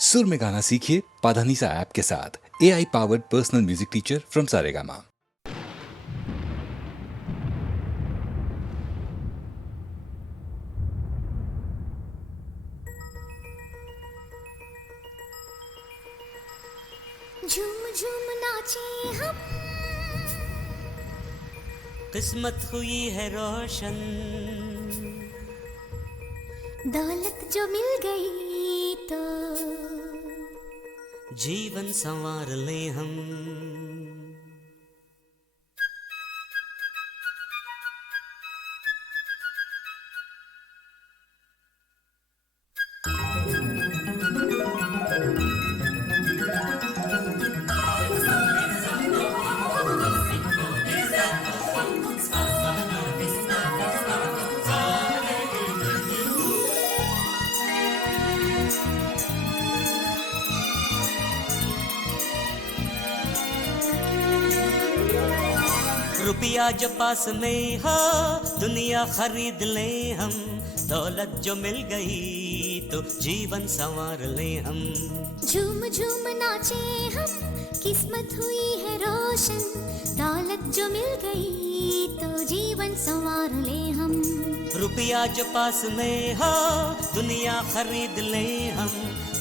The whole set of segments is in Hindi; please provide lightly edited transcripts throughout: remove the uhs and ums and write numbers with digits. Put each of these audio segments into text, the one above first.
सुर में गाना सीखिए पाधानीसा ऐप के साथ। AI powered personal music teacher from Saregama. झूम झूम नाचे हम, किस्मत हुई है रोशन, दौलत जो मिल गई तो जीवन संवार ले हम। रुपया जो पास में हो दुनिया खरीद ले हम, दौलत जो मिल गई तो जीवन संवार ले हम। झूम झूम नाचे हम, किस्मत हुई है रोशन, दौलत जो मिल गई तो जीवन संवार ले हम। रुपया जो पास में हो दुनिया खरीद ले हम,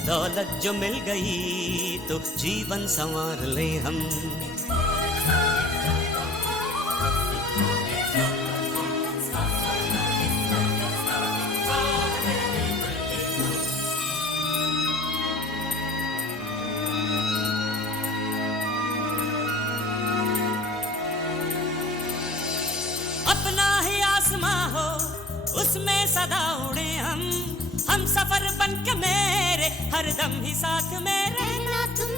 दौलत जो मिल गई तो जीवन संवार ले हम। अपना ही आसमां हो उसमें सदा उड़े हम सफर बन के मेरे हरदम ही साथ में रहना तुम।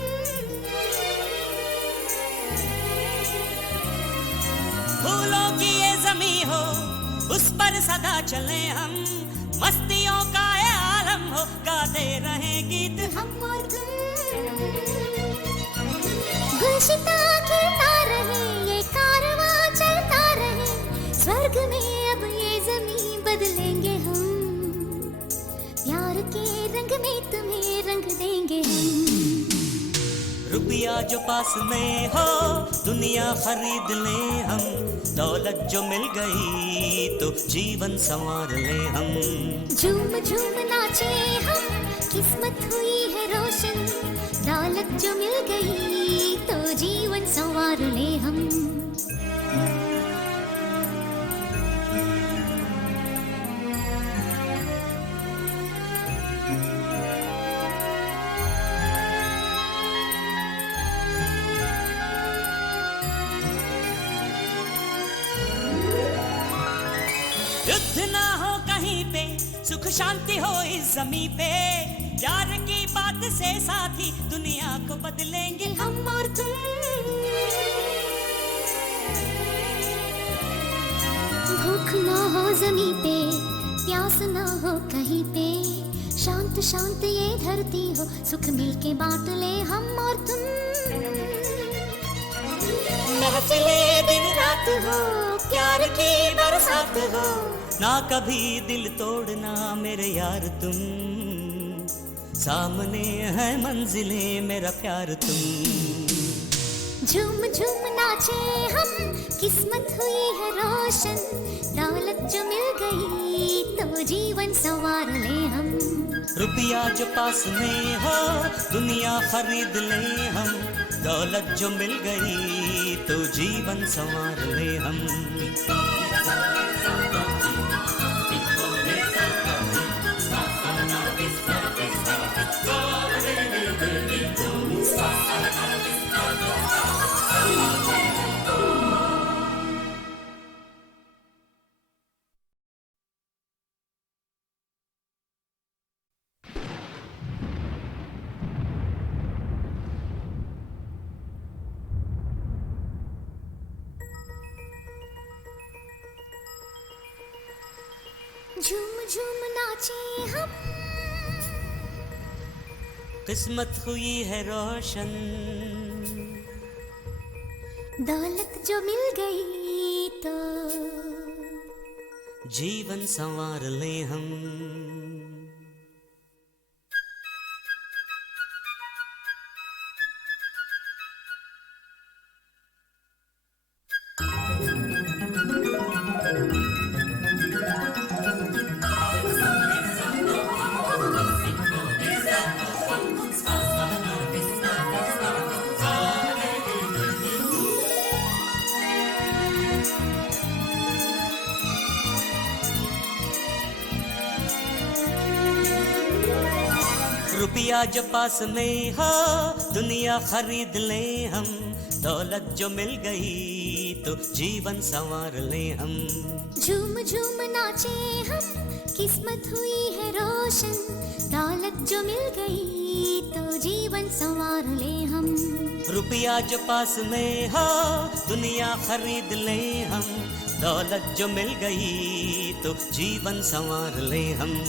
फूलों की ये ज़मीं हो उस पर सदा चले हम, मस्तियों का ये आलम हो गाते रहे गीत हम और तुम। गुलशिता खिलता रहे, ये कारवां चलता रहे, स्वर्ग में अब ये ज़मीं बदलेंगे हम, प्यार के रंग में तुम्हें रंग देंगे हम। रुपया जो पास में हो दुनिया खरीद ले हम, दौलत जो मिल गई तो जीवन संवार ले हम। झूम झूम नाचे हम, किस्मत हुई है रोशन, दौलत जो मिल गई तो जीवन संवार ले हम। युद्ध ना हो कहीं पे, सुख शांति हो इस जमी पे, प्यार की बात से साथी दुनिया को बदलेंगे हम और तुम। भूख ना हो जमी पे, प्यास ना हो कहीं पे, शांत शांत ये धरती हो, सुख मिलके बांट ले हम और तुम। महफिले दिन रात हो, प्यार की बरसात हो, ना कभी दिल तोड़ना मेरे यार तुम, सामने है मंजिले मेरा प्यार तुम। झूम झूम नाचे हम, किस्मत हुई है रोशन, दौलत जो मिल गई तो जीवन संवार ले हम। रुपया जो पास में हो दुनिया खरीद ले हम, दौलत जो मिल गई तो जीवन संवार ले हम। झूम झूम नाचे हम, किस्मत हुई है रोशन, दौलत जो मिल गई तो जीवन संवार ले हम। रुपया जो पास में हो दुनिया खरीद ले हम, दौलत जो मिल गई तो जीवन संवार ले हम। झूम झूम नाचे हम, किस्मत हुई है रोशन, दौलत जो मिल गई तो जीवन संवार ले हम। रुपया जो पास में हो दुनिया खरीद ले हम, दौलत जो मिल गई तो जीवन संवार ले हम।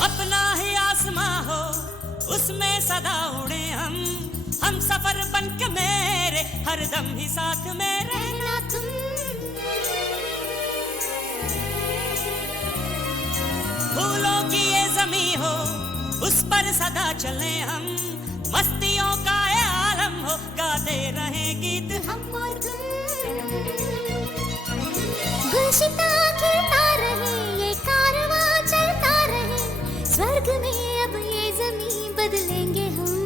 अपना ही आसमां हो उसमें सदा उड़े हम सफर बन के मेरे हरदम ही साथ में रहना तुम। फूलों की ये ज़मीं हो उस पर सदा चले हम, मस्तियों का ये आलम हो गाते रहे गीत हम और तुम। गुलशिता खिलता रहे ये कारवां चलता रहे, स्वर्ग में अब ये ज़मीं बदलेंगे हम,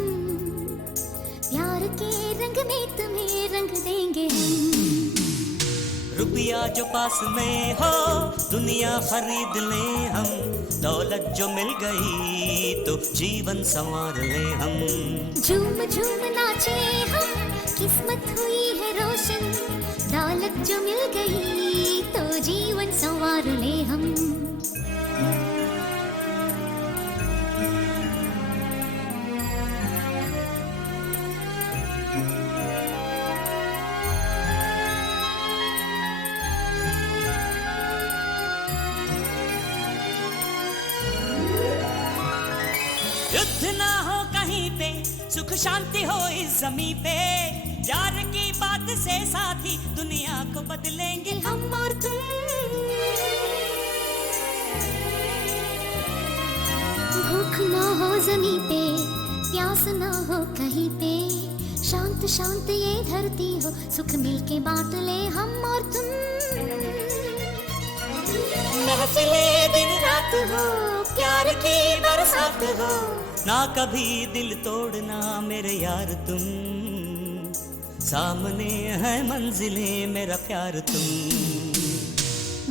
प्यार के रंग में तुम्हें रंग देंगे हम। रुपया जो पास में हो दुनिया खरीद ले हम, दौलत जो मिल गई तो जीवन संवार ले हम। झूम झूम नाचे हम, किस्मत हुई है रोशन, दौलत जो मिल गई तो जीवन संवार ले हम। युद्ध ना हो कहीं पे, सुख शांति हो इस जमीन पे, प्यार की बात से साथी दुनिया को बदलेंगे हम और तुम। भूख ना हो जमीन पे, प्यास ना हो कहीं पे, शांत शांत ये धरती हो, सुख मिलके बांट ले हम और तुम। महफिले दिन रात हो, प्यार की बरसात हो, ना कभी दिल तोड़ना मेरे यार तुम, सामने है मंजिले मेरा प्यार तुम।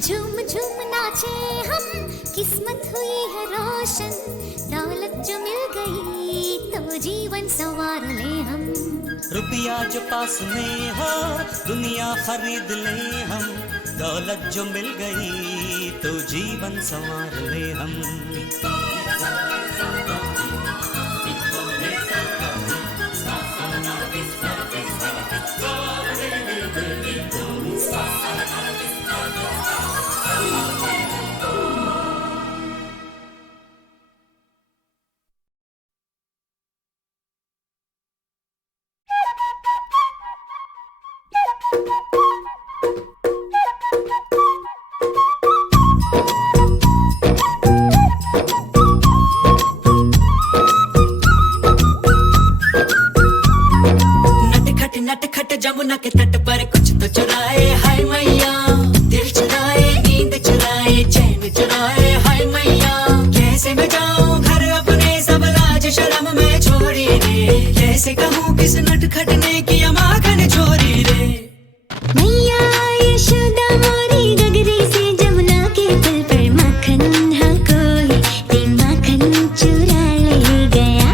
झूम झूम नाचे हम, किस्मत हुई है रोशन, दौलत जो मिल गई तो जीवन संवार ले हम। रुपया जो पास में हो दुनिया खरीद ले हम, दौलत जो मिल गई तो जीवन संवार ले हम। नटखट जमुना के तट पर कुछ तो चुराए हाय मैया, दिल चुराए नींद चुराए चैन चुराए हाय मैया। कैसे मैं जाऊं घर अपने सब लाज शर्म में छोड़ी रे, कैसे कहूँ किस नटखट ने किया माखन चोरी रे। मैया यशोदा मोरी गगरी से जमुना के पुल पर माखन हाँ कोई ते माखन चुरा ले गया।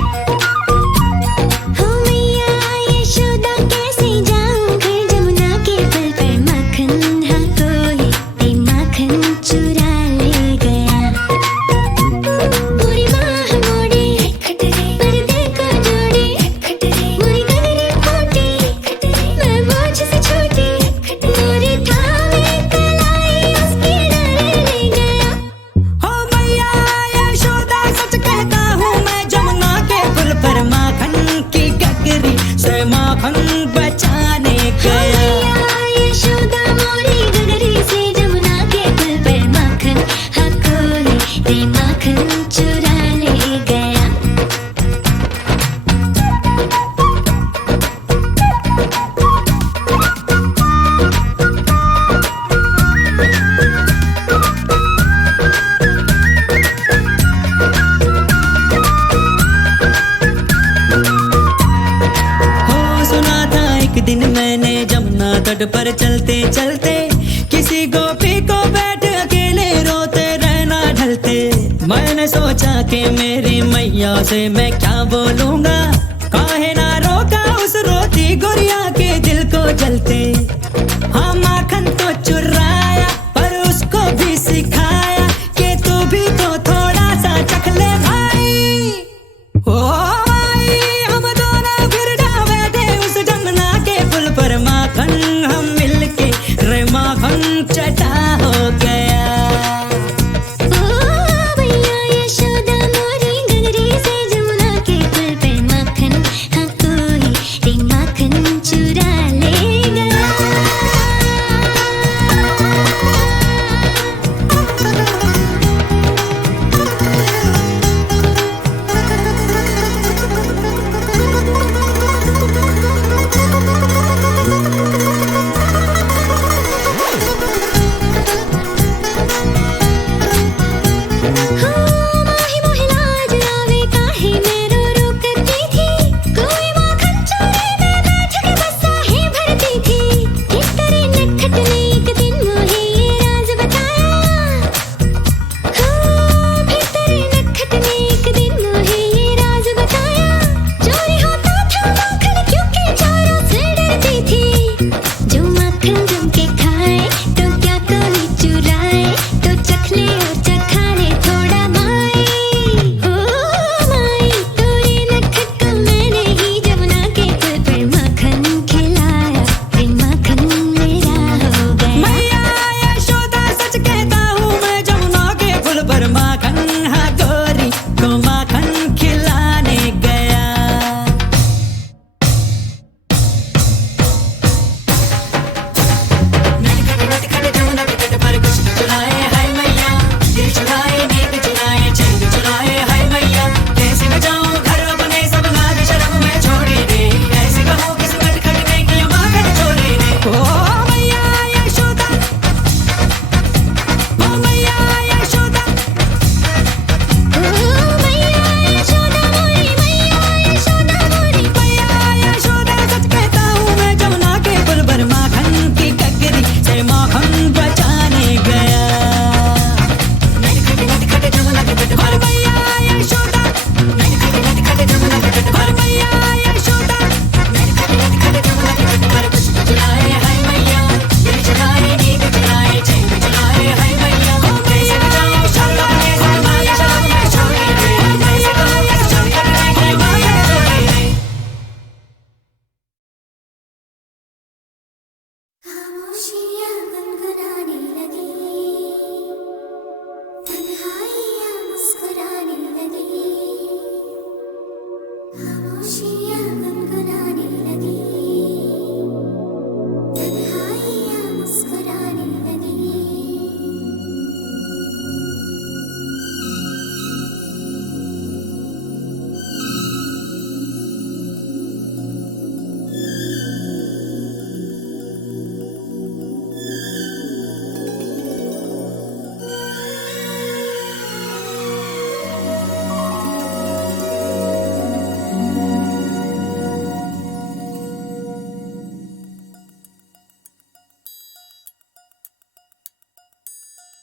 हो मैया यशोदा कैसे जाऊं घर जमुना के पुल पर माखन हाँ कोई ते माखन चुरा ले गया। पूरी माह मोड़ी पर्दे को जोड़ी, मोरी गगरी फूटी मैं बोझ से छोटी, मोरी थामे कलाई उसकी डर ले गया। हो मैया यशोदा सच कहता हूँ मैं, जमुना के पुल पर माखन की गगरी से माखन बचाने गया। मैया यशोदा मोरी गगरी से जमुना के पुल पर माखन हाँ कोई ते माखन चुरा ले गया। तट पर चलते चलते किसी गोपी को बैठ अकेले रोते रहना ढलते। मैंने सोचा कि मेरी मैया से मैं क्या बोलूंगा, काहे ना रोका उस रोती गुड़िया के दिल को जलते। हाँ माखन तो चुराया पर उसको भी सिखाया कि तू भी तो थोड़ा सा चख ले भाई। ओ भाई हम दोनों फिर डावे थे उस जमुना के पुल पर, माखन हम मिलके रे माखन चटा हो गया।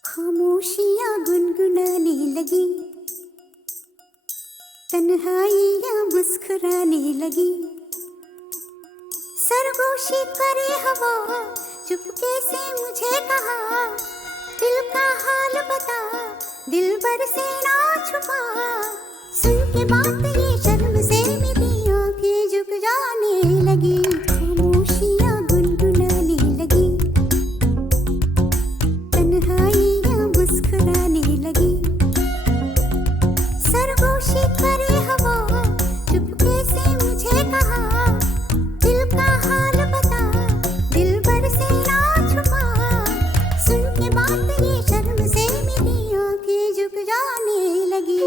खामोशियाँ गुनगुनाने लगी, तन्हाइयाँ मुस्कुराने लगी। सरगोशी करे हवा चुपके से मुझे कहा, दिल का हाल बता दिलबर से ना छुपा। सुन के बात ये शर्म से मेरी आंखें झुक जाने लगी। खामोशियाँ गुनगुनाने लगी, तन्हाइयाँ मुस्कुराने लगी। सरगोशी करे हवा चुपके से मुझे कहा, दिल का हाल बता दिलबर से ना छुपा। सुन के बात ये शर्म से मेरी आंखें झुक जाने लगी।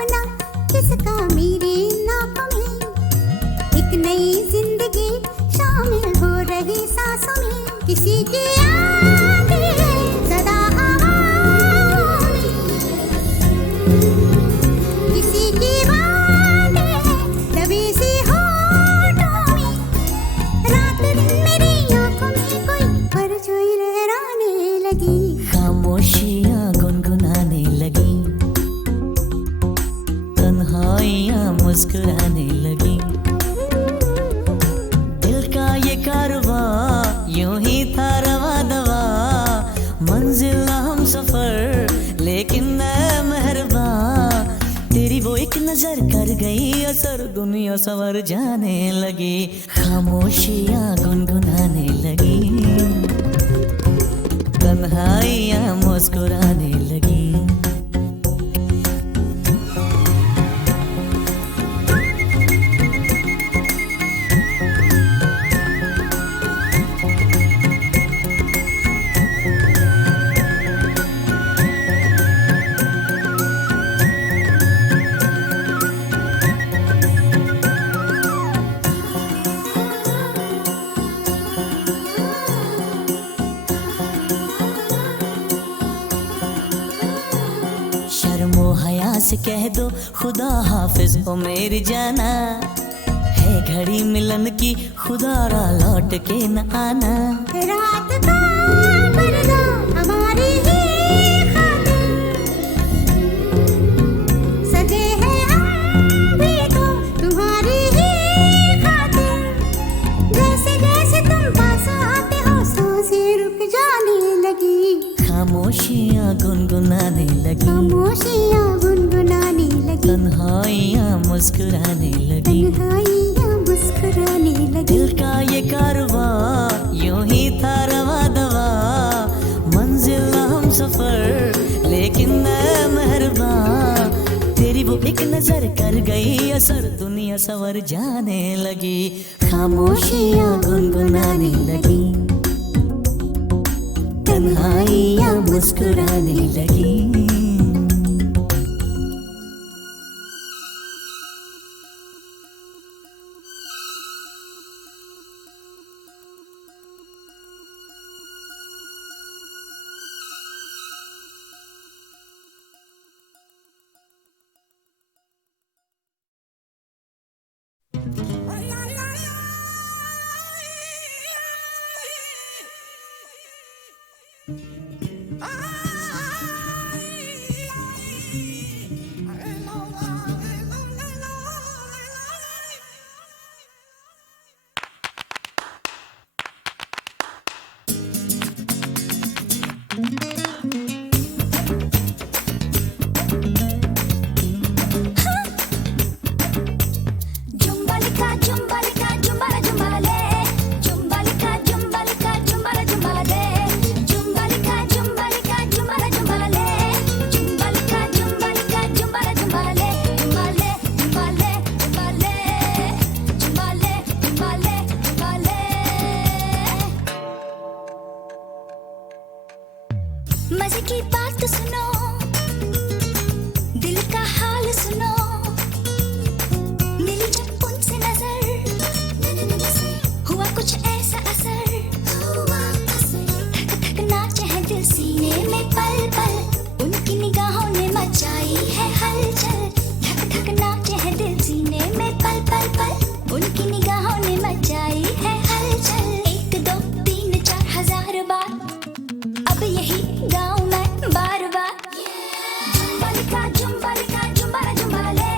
सपना किसका मेरे नाक में, एक नई जिंदगी शामिल हो रही सांसों में, किसी की आती है सदा हवाओं में, किसी की बातें हैं दबी सी होठों में, रात दिन मेरी आंखों में कोई परछाई लहराने लगी, खामोशियाँ गुनगुनाने लगी, तन्हाइयाँ मुस्कुराने लगी, दिल का ये कारवां यूं ही था रवा दवा, मंजिल ना हम सफर लेकिन मैं मेहरबान, तेरी वो एक नजर कर गई असर, दुनिया संवर जाने लगी, खामोशियाँ गुनगुनाने लगी, तन्हाइयाँ मुस्कुराने लगी। शर्मो हया से कह दो खुदा हाफिज हो मेरी जाना, है घड़ी मिलन की खुदा रा लौट के न आना, रात का पर्दा हमारी ही खातिर, सजे हैं हम भी तो तुम्हारी ही खातिर, जैसे जैसे तुम पास आते हो सांसें रुक जाने लगी, खामोशियाँ गुनगुनाने लगी, खामोशियाँ गुनगुनाने लगी, तन्हाइयाँ मुस्कुराने लगी, तन्हाइयाँ मुस्कुराने लगी, दिल का ये कारवां यूं ही था रवा दवा, मंजिल ना हम सफर लेकिन मैं मेहरबान, तेरी वो एक नजर कर गई असर, दुनिया संवर जाने लगी, खामोशियाँ गुनगुनाने लगी, तन्हाइयाँ मुस्कुराने लगी। जुम्बालिका जुम्बालिका जुम्बाला जुम्बाले, जुम्बालिका जुम्बालिका जुम्बाला जुम्बाले, जुम्बालिका जुम्बालिका जुम्बाला जुम्बाले, जुम्बालिका जुम्बालिका जुम्बाला जुम्बाले, जुम्बाले जुम्बाले जुम्बाले, जुम्बाले जुम्बाले जुम्बाले। मजे की बात सुनो, दिल का हाल सुनो, मिली जब उनसे नजर, हुआ कुछ ऐसा असर, धक धक नाचे हैं दिल सीने में पल पल, उनकी निगाहों ने मचाई है हलचल, धक धक नाचे हैं दिल सीने में पल पल पल, उनकी निगाहों ने मचाई है हलचल, 1 2 3 4 हजार बार, अब यही गाऊं मैं बार बार, जुम्बालिका जुम्बालिका जुम्बाला जुम्बाले,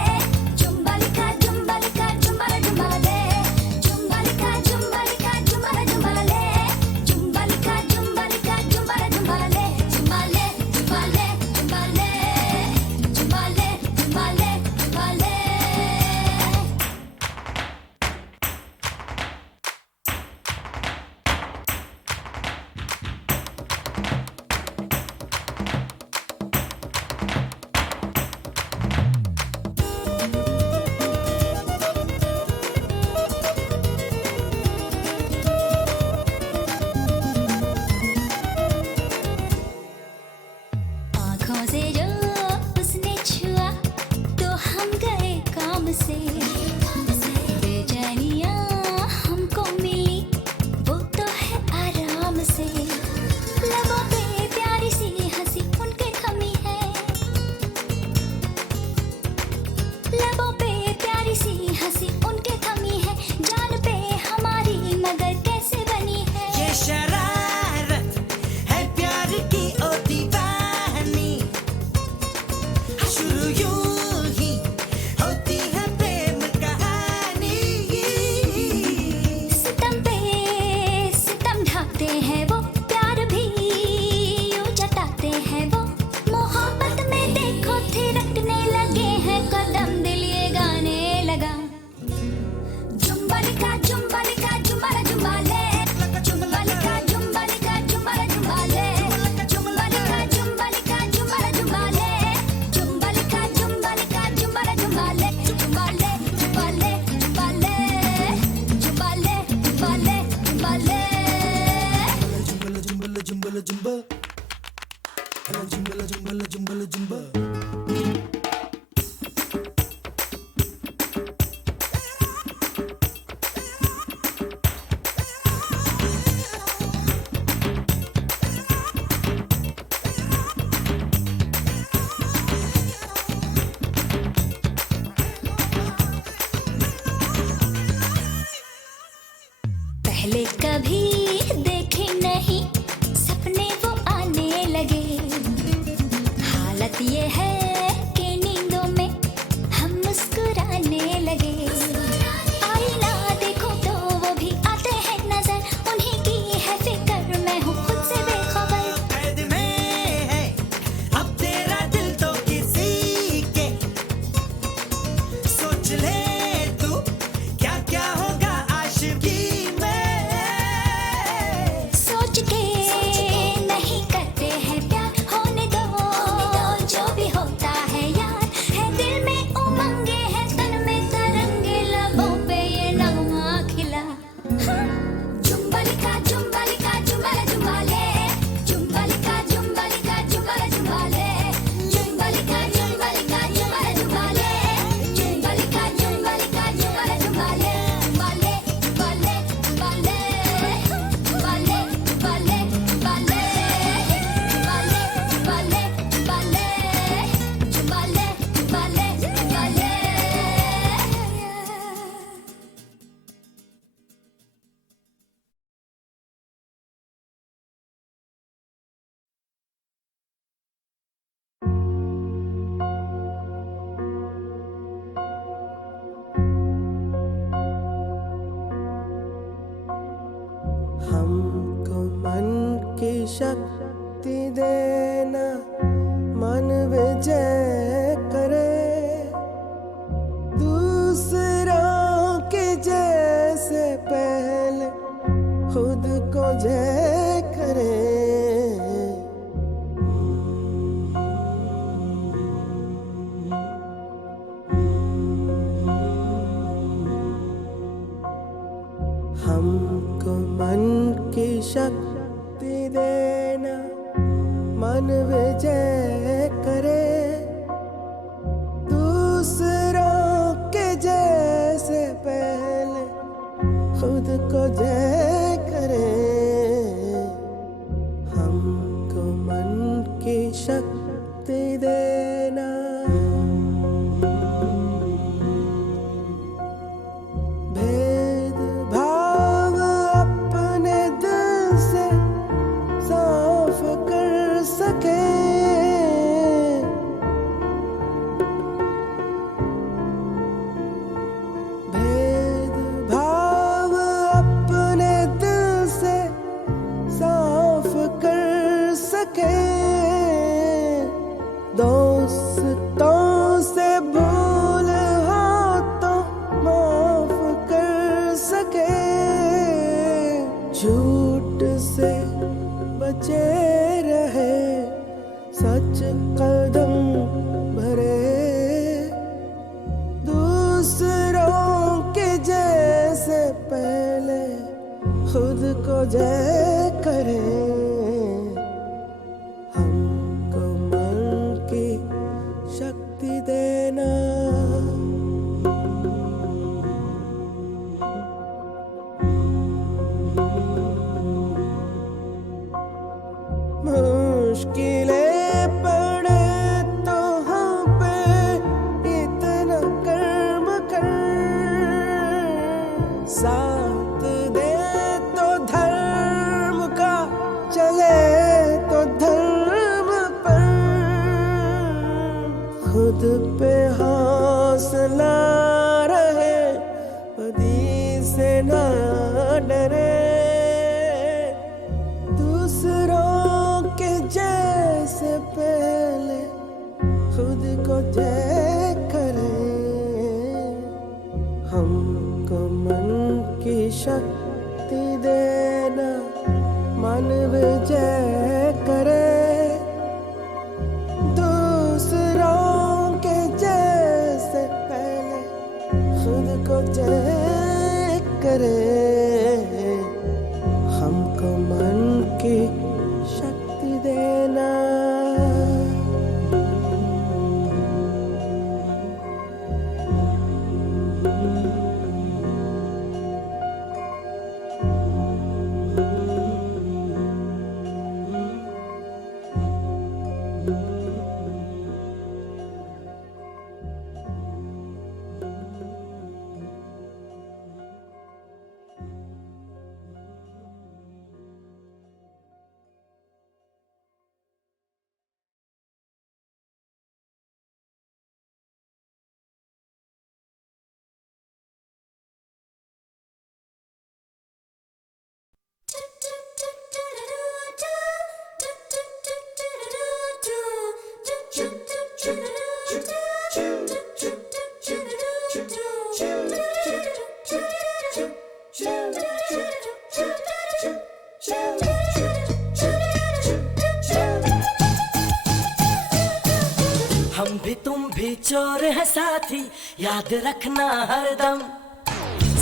पहले कभी देखे नहीं सपने वो आने लगे, हालत ये है कि नींदों में हम मुस्कुराने लगे। आईना देखो तो वो भी आते हैं नजर, उन्हीं की है फिक्र, मैं हूँ खुद से बेखबर। कैद में है अब तेरा दिल तो किसी के, सोच ले तू क्या क्या होगा आशिकी में। सोच के नहीं करते हैं प्यार, होने दो जो भी होता है यार। है दिल में उमंगे है तन में तरंगे, लबों पे ये नगमा खिला। जुम्बलिका जुम्बलिका जुम्बल जुम्बाले, जुम्बलिका जुम्बलिका जुम्बल जुम्बाले, जुम्बलिका जुम्बलिका जुम्बल जुम्बाले, जुम्बलिका जुम्बलिका जुम्बल जुम्बाले, जुम्बाले जुम्बाले जुम्बाले, जुम्बाले जुम्बाले जुम्बाले, जुम्बाले जुम्बाले जुम्बाले, जुम्बाले जुम्बाले जुम्बाले। हमको मन की शक्ति देना, मन विजय करे, दूसरों के जैसे पहले खुद को जय करे। हमको मन की शक्ति देना, मन विजय करे, दूसरों के जैसे पहले खुद को जय करे। हमको मन की शक्ति देना। भेदभाव अपने दिल से साफ कर सके, भेदभाव अपने दिल से साफ कर सके, दोस्तों से भूल हो तो माफ कर सके, झूठ से बचे रहे, सच कदम भरे, दूसरों के जैसे पहले खुद को जय करे। हमको मन की शक्ति देना। मुश्किलें पड़े तो हम पे इतना कर्म कर, साथ दे तो धर्म का, चले तो धर्म पर, खुद पे हौसला रहे, बदी से ना डरे, दूसरों के जैसे पहले खुद को जय करे। हमको मन की शक्ति देना, मन विजय करे, दूसरों के जैसे पहले खुद को जय करे। हमको मन की शक्ति देना। भी चोर है साथी, याद रखना हरदम।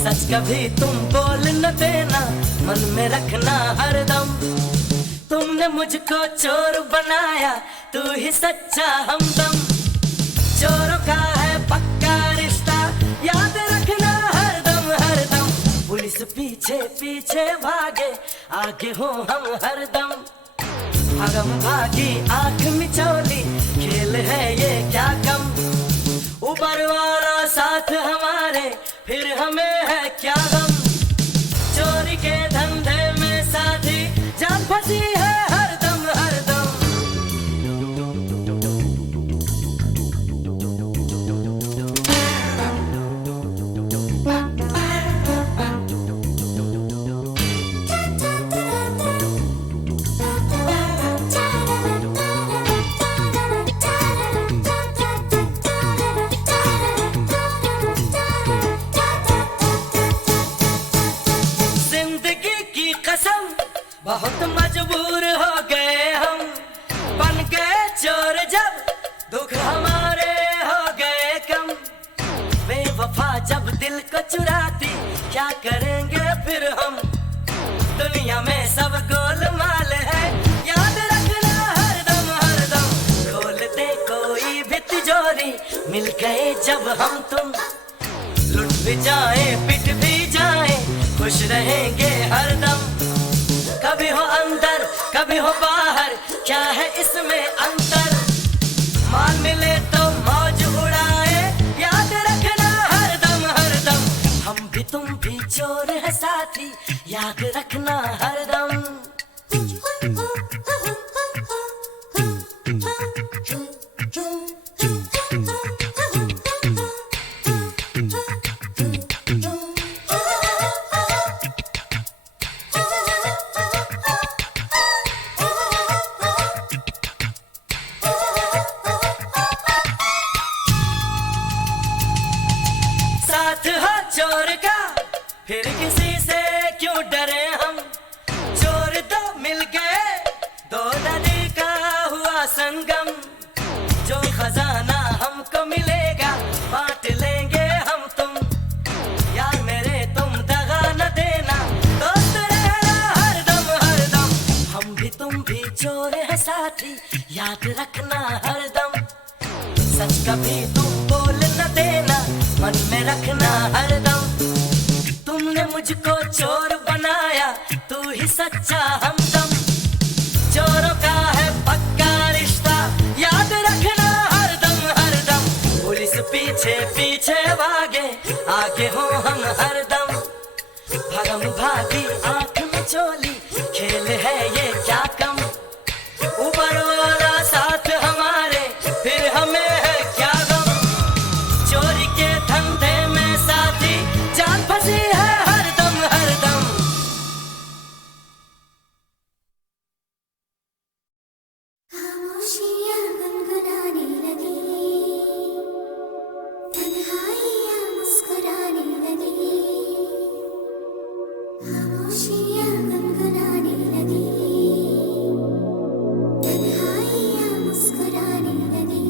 सच कभी तुम बोल न देना, मन में रखना हरदम। तुमने मुझको चोर बनाया, तू ही सच्चा हमदम। चोरों का है पक्का रिश्ता, याद रखना हरदम हरदम। पुलिस पीछे पीछे भागे, आगे हो हम हरदम। भागम भागी आंख मिचौली, खेल है ये क्या कम। ऊपर वाला साथ हमारे, फिर हमें है क्या गम। चोरी के धंधे में साथी, जान फंसी है हरदम हरदम। बहुत मजबूर हो गए हम, बन गए चोर जब दुख हमारे हो गए कम। बेवफा जब दिल को चुराती, क्या करेंगे फिर हम। दुनिया में सब गोलमाल है, याद रखना हरदम हरदम। खोलते कोई भी तिजोरी, मिल गए जब हम तुम। लुट भी जाए पिट भी जाए, खुश रहेंगे हरदम। कभी हो अंदर कभी हो बाहर, क्या है इसमें अंतर। माल मिले तो मौज उड़ाए, याद रखना हरदम हरदम। हम भी तुम भी चोर है साथी, याद रखना हरदम। चोर का फिर किसी से क्यों डरे हम। चोर तो मिल गए, दो नदी का हुआ संगम। जो खजाना हमको मिलेगा, बांट लेंगे हम तुम। यार मेरे तुम दगा न देना, दोस्त रहना हरदम हरदम। हम भी तुम भी चोर है साथी, याद रखना हरदम। सच कभी तुम बोल न देना, मन में रखना हरदम। तुमने मुझको चोर बनाया, तू ही सच्चा हमदम। चोरों का है पक्का रिश्ता, याद रखना हरदम हरदम। पुलिस पीछे पीछे भागे, आगे हो हम हरदम। भगम भागी आंख में चोली, खेल है ये क्या कम। ऊपर वाला साथ हमारे, फिर हमें है क्या गम। चोरी के धंधे में साथी, जान फंसी है हरदम हरदम। खामोशियाँ गुनगुनाने लगी, तन्हाइयाँ मुस्कुराने लगी। खामोशियाँ गुनगुनाने लगी, तन्हाइयाँ मुस्कुराने लगी।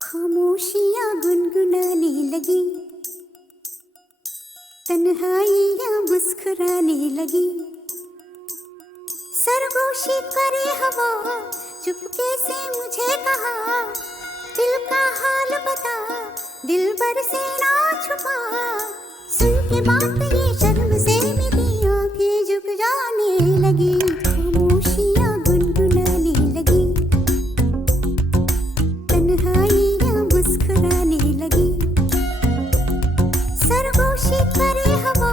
खामोशियाँ गुनगुनाने लगी, तन्हाइयाँ मुस्कुराने लगी। सरगोशी करे हवा, चुपके से मुझे कहा, दिल का हाल बता, दिल भर से ना छुपा। सुन के बात ये शर्म से मेरी आंखें झुक जाने लगी। खामोशियाँ गुनगुनाने लगी, तन्हाइयाँ मुस्कुराने लगी। सरगोशी करे हवा,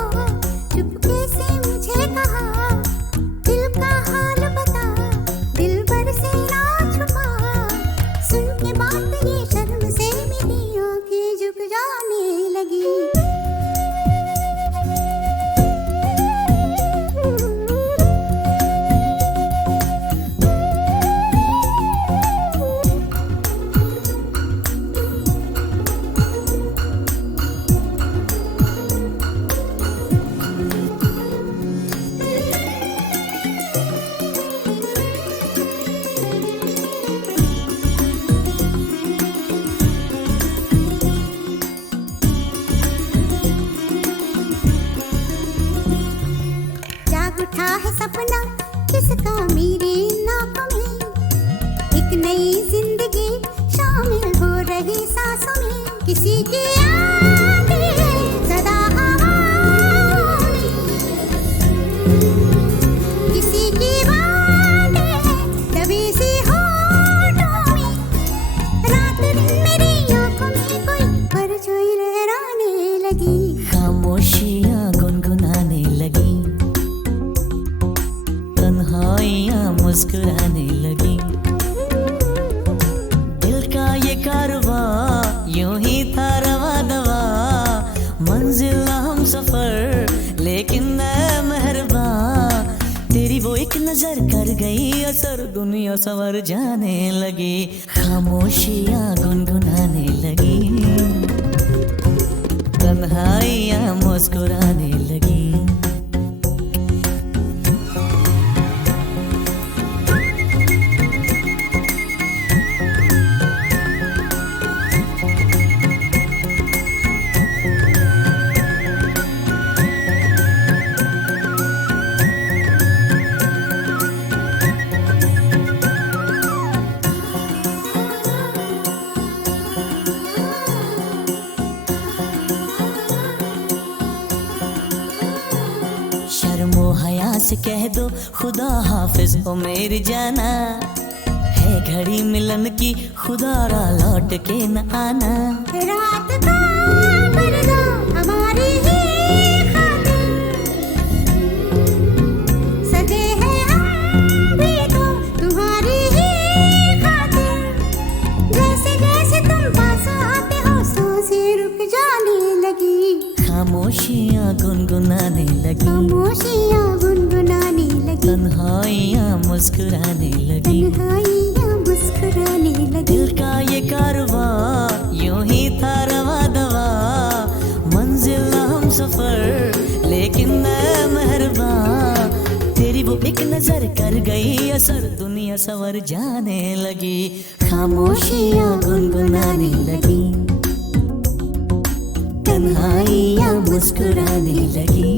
चुपके से मुझे कहा, दिल का हाल बता, दिल भर से ना छुपा। सुन के बात ये शर्म से मुस्कुराने लगी। दिल का ये कारवां यूं ही था रवा दवा, मंजिल ना हम सफर लेकिन मैं मेहरबा, तेरी वो एक नजर कर गई असर, दुनिया संवर जाने लगी, खामोशियां गुनगुनाने लगी, तन्हाइयां मुस्कुराने लगी। शर्मो हया से कह दो खुदा हाफिज ओ मेरी जाना, है घड़ी मिलन की खुदा रा लौट के न आना। रात का पर्दा हमारी ही खातिर, सजे हैं हम भी तो तुम्हारी ही खातिर, जैसे जैसे तुम पास आते हो सांसें रुक जाने लगी, खामोशियां गुनगुनाने लगी, खामोशियां गुनगुनाने लगी, तन्हाइयां मुस्कुराने लगी। तन्हाइयां मुस्कुराने लगी। दिल का ये कारवां यूं ही था रवा दवा, मंजिल ना हम सफर लेकिन मैं मेहरबा, तेरी वो एक नजर कर गई असर, दुनिया संवर जाने लगी, खामोशियां गुनगुनाने लगी, तन्हाइयां मुस्कुराने लगी।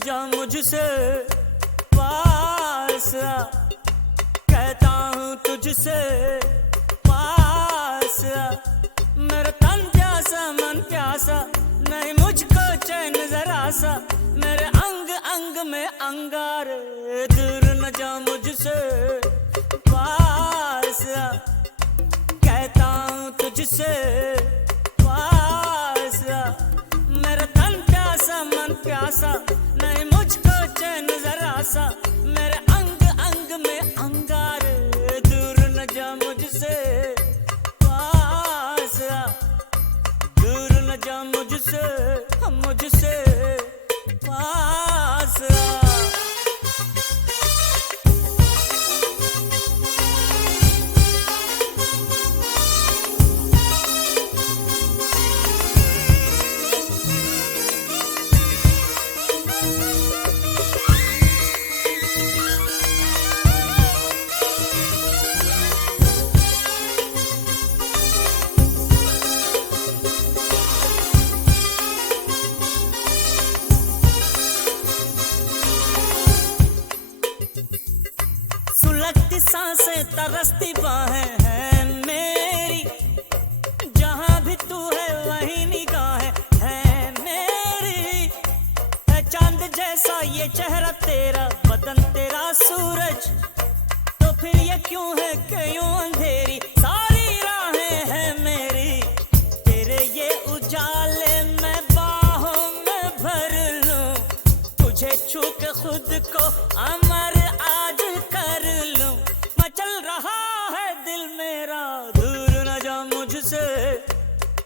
जा मुझसे पास आ, कहता हूँ तुझसे पास आ, मेरा तन प्यासा मन प्यासा, नहीं मुझको चैन जरा सा, मेरे अंग अंग में अंगारे, दूर न जा मुझसे पास आ, कहता हूँ तुझसे पास आ, मेरा तन प्यासा मन प्यासा, नहीं मुझको चैन जरा सा, मेरे अंग अंग में अंगारे, दूर न जा मुझसे पास आ, दूर न जा मुझसे मुझसे पास आ। सुलगती सांसें तरसती बाहें हैं मेरी, जहाँ भी तू है वहीं निगाहें हैं मेरी, है चांद जैसा ये चेहरा तेरा, बदन तेरा सूरज, तो फिर ये क्यों है क्यों अंधेरी, सारी राहें हैं मेरी, तेरे ये उजाले में बाहों में भर लूं, तुझे छू के खुद को अमर आज कर लूं, मचल रहा है दिल मेरा, दूर न जा मुझसे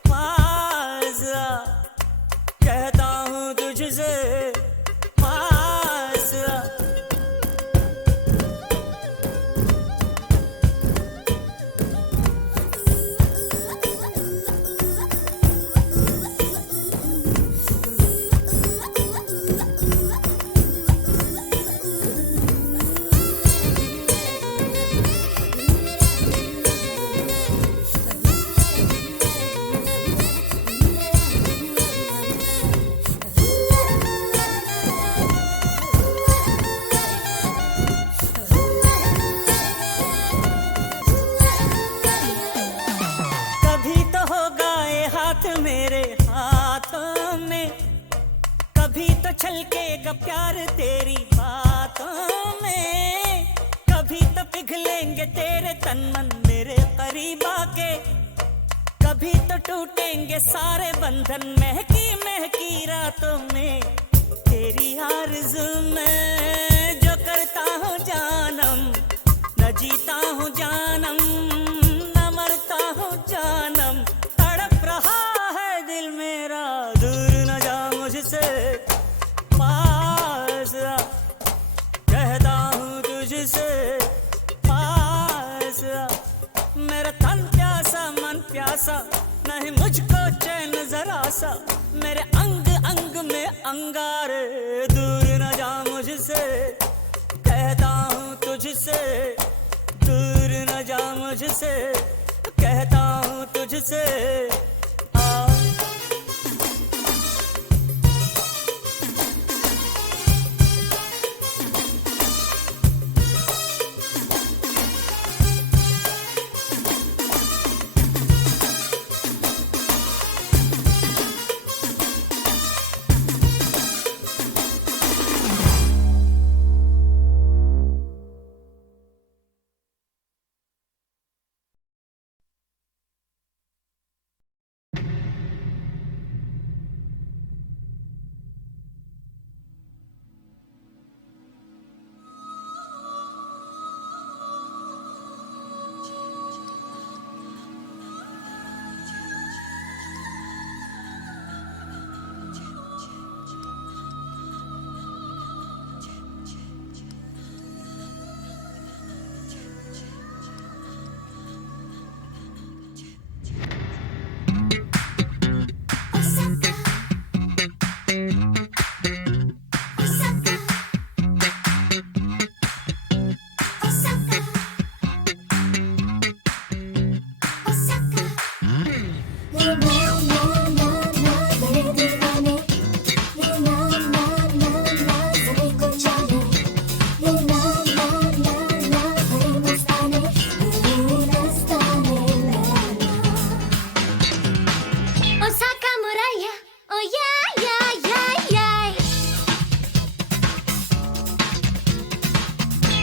पास आ, कहता हूँ तुझसे पास आ। कभी तो छलकेगा प्यार तेरी बातों में, कभी तो पिघलेंगे तेरे तन मन मेरे करीब आके, कभी तो टूटेंगे सारे बंधन महकी महकी रातों में। तेरी आरज़ू में जो करता हूँ जानम, न जीता हूँ जानम न मरता हूँ जानम, तड़प रहा है दिल मेरा, दूर न जा मुझसे पास आ, कहता हूँ तुझसे पास आ। मेरा तन प्यासा मन प्यासा, नहीं मुझको चैन जरा सा, मेरे अंग अंग में अंगारे, दूर न जा मुझसे कहता हूँ तुझसे, दूर न जा मुझसे कहता हूँ तुझसे आ।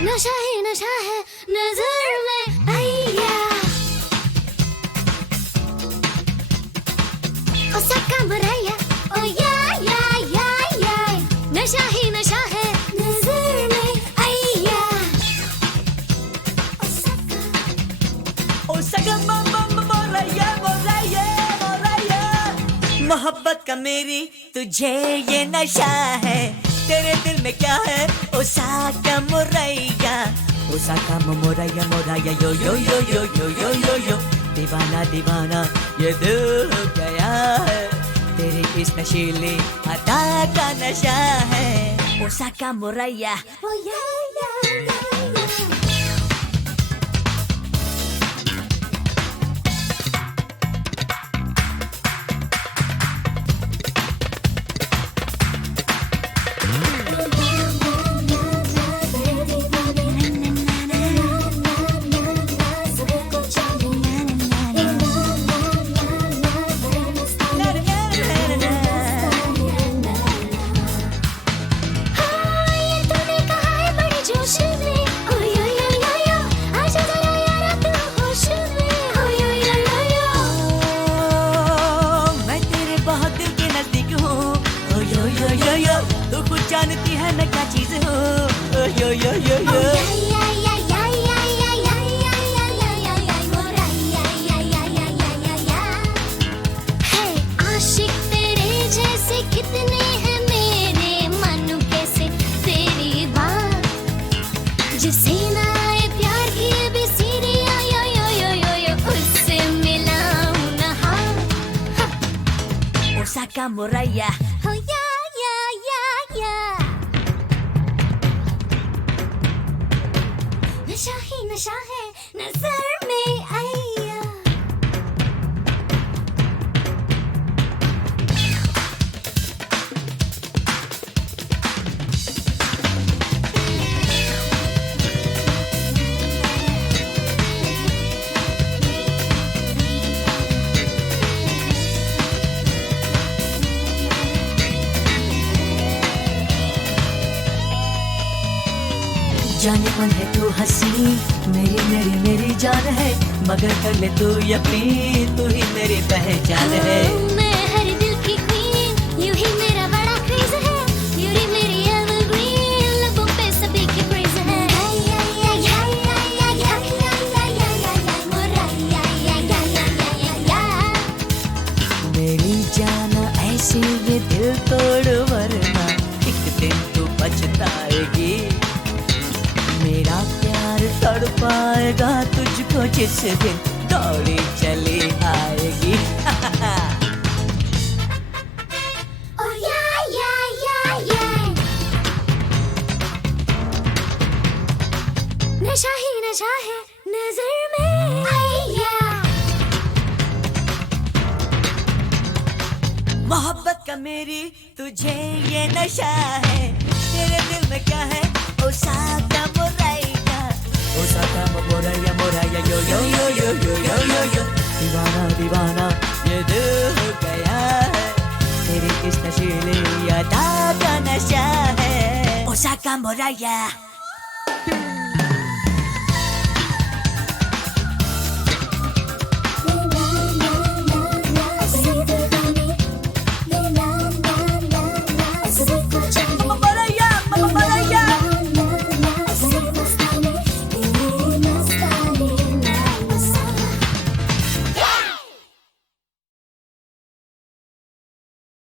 नशा ही नशा है नजर में आया, ओसाका मुराया ओ या, नशा ही नशा है नजर में आया, ओसाका मोराया मोराया मोराया। मोहब्बत का मेरी तुझे ये नशा है, तेरे दिल में क्या है ओसाका मोराया, ओसाका मोराया मोराया यो यो यो यो यो यो यो यो। दीवाना दीवाना ये दिल हो गया है, तेरे इस नशीले अदा का नशा है, ओसाका मोराया ओ या। जानती है मैं क्या चीज हूँ यो यो यो यो। आशिक तेरे जैसे कितने हैं मेरे मन कैसे तेरी बात, जिसे ना आए प्यार की भी सीरी यो यो यो यो यो, उससे मिला हूँ ना ओसाका मोराया हो या। नशा ही नशा है नजर में आया। जाने मन है तू हंसी, मेरी मेरी मेरी जान है, मगर कर ले तू यकीन, तू ही मेरी पहचान है। मैं हर दिल की क्वीन, यू ही मेरा बड़ा क्रेज है, यू ही मेरी एवरग्रीन, लबों पे सभी की प्रेज है। मेरी जान ऐसे ये दिल तोड़, वरना एक दिन तू पछताएगी। मेरा प्यार तड़पाएगा तुझको जिस दिन दौड़ी चली आएगी। Oh yeah yeah yeah yeah, नशा ही नशा है नजर में। मोहब्बत का मेरी तुझे ये नशा है, तेरे दिल में क्या है ओ साका मोराइया, ओ साका मोराइया मोराइया यो यो यो यो यो यो यो यो। दीवाना दीवाना ये दिल हो गया है, तेरी इस नशीली अदा का नशा है, ओ साका मोराइया।